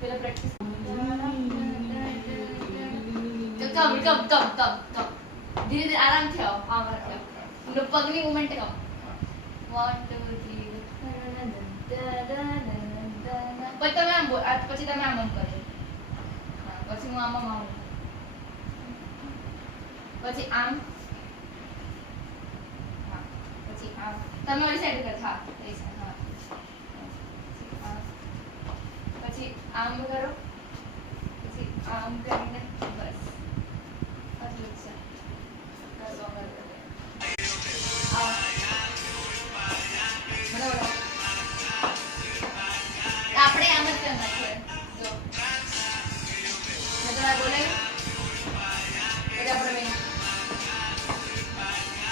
પેલા પ્રેક્ટિસ કમ ધીરે ધીરે આરામથી આવો આરામથી આવો પગની મુવમેન્ટ કમ 1 2 3 પછી તમે આમ પછી તમે આમ કરજો પછી હું આમ પછી આમ પછી આમ તમે ઓલી સાઈડ કર હા એ હા પછી આમ કરો પછી આમ કરીને બસ આટલું છે બસ ઓગર આવ બરાબર આપણે આમ જ કરના છે જો મેં બોલે એટલે આપણે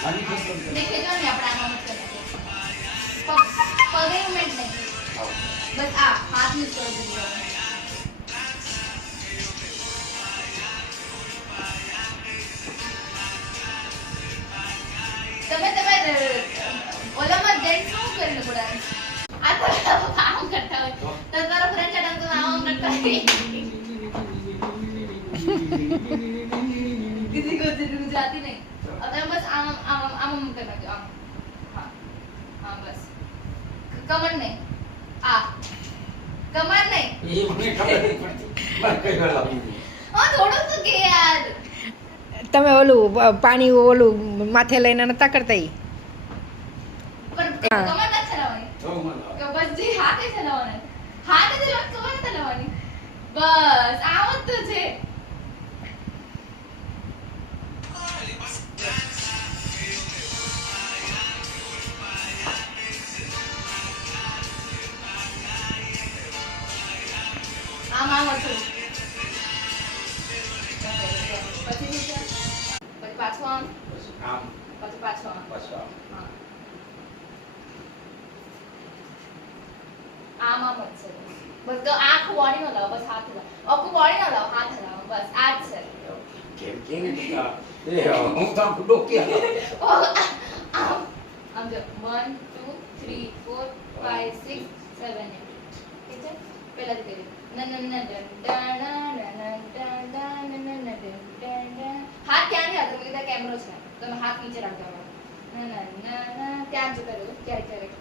देखे जो नहीं अपना नाम मत करना पगड़ी मूवमेंट नहीं बस आ हाथ यूज करो दीजिए તમે ઓલા માં જેન્ટ્સ નું કરીને પડે આ તો કામ કરતા હોય તો તારો ફ્રેન્ડ છે તો આમ કરતા હોય किसी को जाती नहीं अगर बस आम करना जो आम हाँ हाँ बस कमर नहीं आ कमर नहीं ये मुझे खबर नहीं पड़ती मैं कई बार लाऊंगी हाँ थोड़ा तो के यार તમે ઓલું પાણી ઓલું માથે લઈને નતા કરતા ઈ पर कमर ना चलावानी तो मला કે બસ જે હાથે ચલાવવાના હાથે ચલાવ કમર ચલાવવાની બસ આવત તો છે આમ આમ હતું પછી પાછું આમ આમ પછી પાછું આમ પાછા હા આમ આમ જ છે બસ તો આખું બોડી નો લાવો બસ હાથ લાવો આખું બોડી નો લાવો હાથ લાવો બસ આ જ છે કેમ કે એ હું તો ડોકી આમ આમ જો 1 2 3 4 5 6 7 8 ઠીક છે પહેલાથી કરી હાથ ત્યાં નહીં હતો કેમેરો છે તમે હાથ નીચે રાખજો ત્યાં જ કર્યું ક્યારેક ક્યારેક